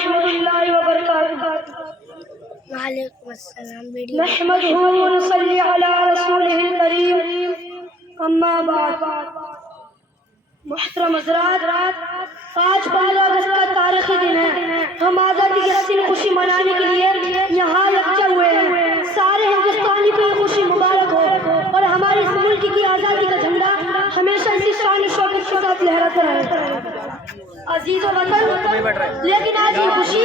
रहमतुल्लाहि व बरकातुहू। वालेकुम अस्सलाम। नहमदुहु व नसल्ली अला रसूलिहिल करीम, अम्मा बाद। मुहतरम हज़रात, आज 15 अगस्त का तारीखी दिन है। हम आज़ादी की रस्म खुशी मनाने के लिए यहाँ इकट्ठा हुए हैं। सारे हिंदुस्तानी को ये खुशी मुबारक हो और हमारे इस मुल्क की आज़ादी का झंडा हमेशा इसी शान और शौकत के साथ लहराता रहे। अजीज़ व वतन, लेकिन आज ये खुशी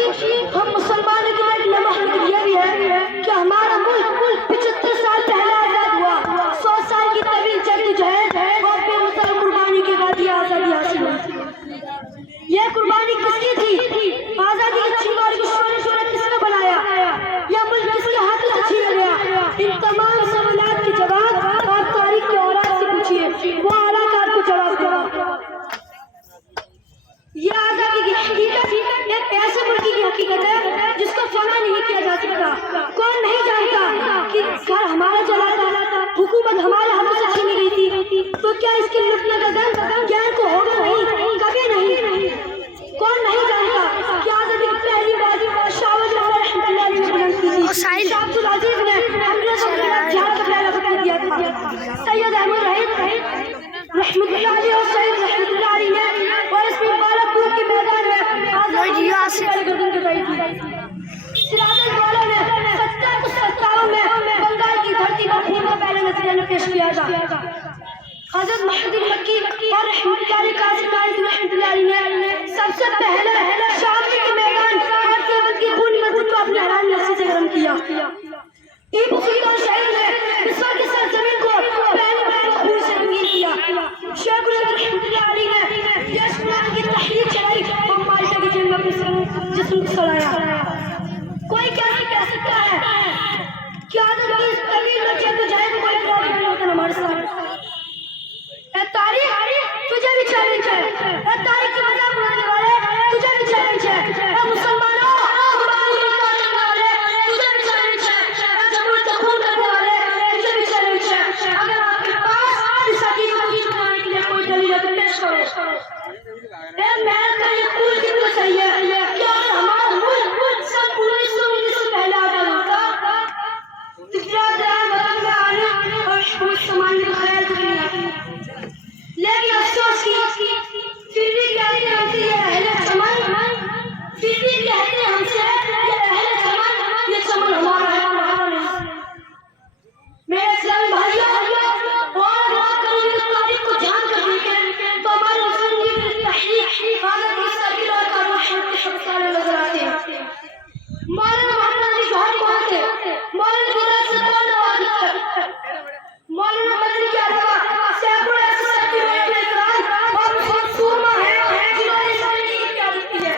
हम मुसलमानों के लिए लम्हा ये भी है कि हमारा मुल्क 75 साल पहले आज़ाद हुआ। 100 साल की तवील जद्दोजहद और बेमुसलमान कुर्बानी के बाद ये आज़ादी हासिल हुई। यह कुर्बानी किसकी थी? आज़ादी के चिंगारी को शोर किसने बनाया? यह मुल्क किसके हाथ से छीना गया? इन तमाम सवालात के जवाब आप तारीख के औलाद से पूछिए, वो आलाकार को जवाब देगा। यह आज़ादी की हकीकत एक ऐसे मुल्क की हकीकत है जिसको फना नहीं किया जा सकता। कौन नहीं जानता कि घर हमारा चला था, हुकूमत हमारे हाथों से छीनी गई थी, तो क्या इसके लुटने का दम ज्ञान को होगा? नहीं, कभी नहीं। कौन नहीं जानता कि आज़ादी की पहली बार शाह जलाल रहमतुल्लाह अलैह ने बुलंद की थी। शाह अब्दुल अजीज ने अंग्रेजों के खिलाफ जिहाद का पहला फतवा दिया था। सैयद अहमद रहीम रहमतुल्लाह अलैह और सैयद रहमतुल्लाह अलैह ने और इस मुबारकपुर के मैदान में आज़ादी से पहले गर्दन कटाई थी। सिराजुल दौला ने 57 में बंगाल की धरती पर खून का पहला नजरिया पेश किया था। हज़रत मुहद्दिस मक्की और रहमतुल्लाह रहमतुल्लाह ने सबसे पहले शाम के मैदान और देवबंद की खूनी मस्जिद को अपने हराम नफ्स से गर्म किया। टीपू सुल्तान शहीद ने मिस्र की सरजमीन को पहली बार खून से रंगीन किया। शेख रहमतुल्लाह अलैह ने देश की तहरीक चलाई और माल्टा की जंग में अपने जिस्म को सड़ाया। कोई कैसे कह सकता है कि आज़ादी की इस तवील में जद्दोजहद कोई प्रॉब्लम नहीं होता हमारे साथ? तारीख तुझे भी चैलेंज है। तारीख की मजाक उड़ाने वाले तुझे भी चैलेंज है। मुसलमानों कुर्बानी करने वाले तुझे भी चैलेंज है। जमहूरियत का खून करने वाले तुझे भी चैलेंज है। अगर आपके पास इस हकीकत को छुपाने के लिए कोई दलील है तो पेश करो। मेहनत का ये पूल कितना सही है कि अगर हमारा मुल्क सन 1919 से पहले आज़ाद होता तो क्या वतन में आने और समाज का ख्याल नहीं आता। लेकिन अफसोस की फिर भी कहते हैं हमसे ये अहले चमन, फिर भी कहते हैं हमसे ये अहले चमन, ये चमन हमारा है, हमारा नहीं। मेरे इस्लामी भाइयों और बात करूंगी इस तारीख को ध्यान कर देखें तो हमारे मुस्लिम की तहरीक आज़ादी की तहरीक और कारवाई के शब्द नजर आते हैं। मौलाना मोहम्मद अली जौहरी कौन थे? मौलाना की तरफ से कौन नवाज है? मौलाना मदनी के अलावा सैकड़ों ऐसे साथी हैं और सुरमा है जिन्होंने इस्लाम की क्यादत की है।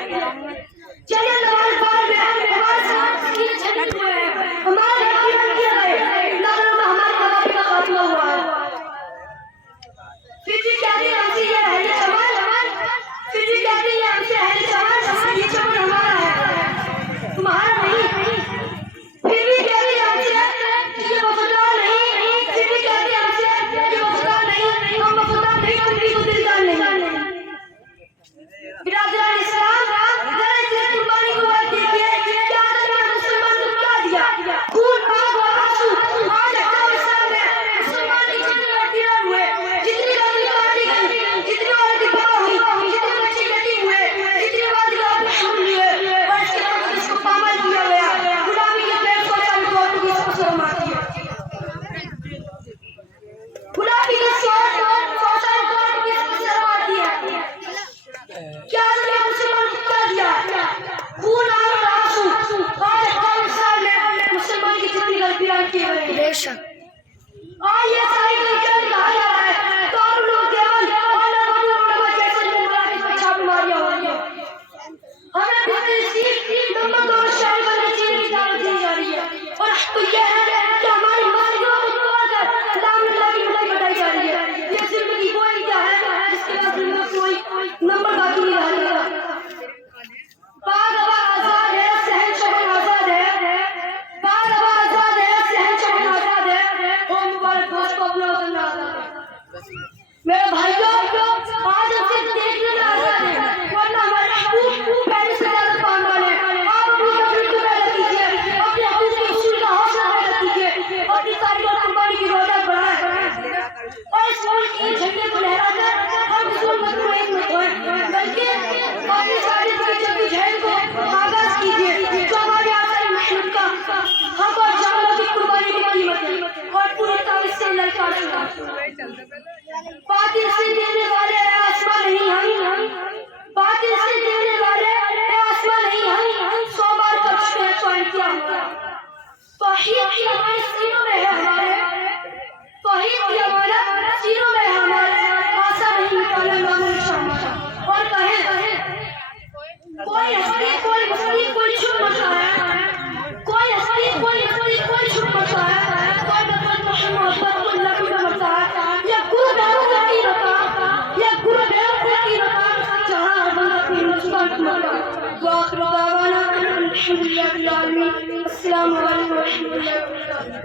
अस्सलाम वालेकुम।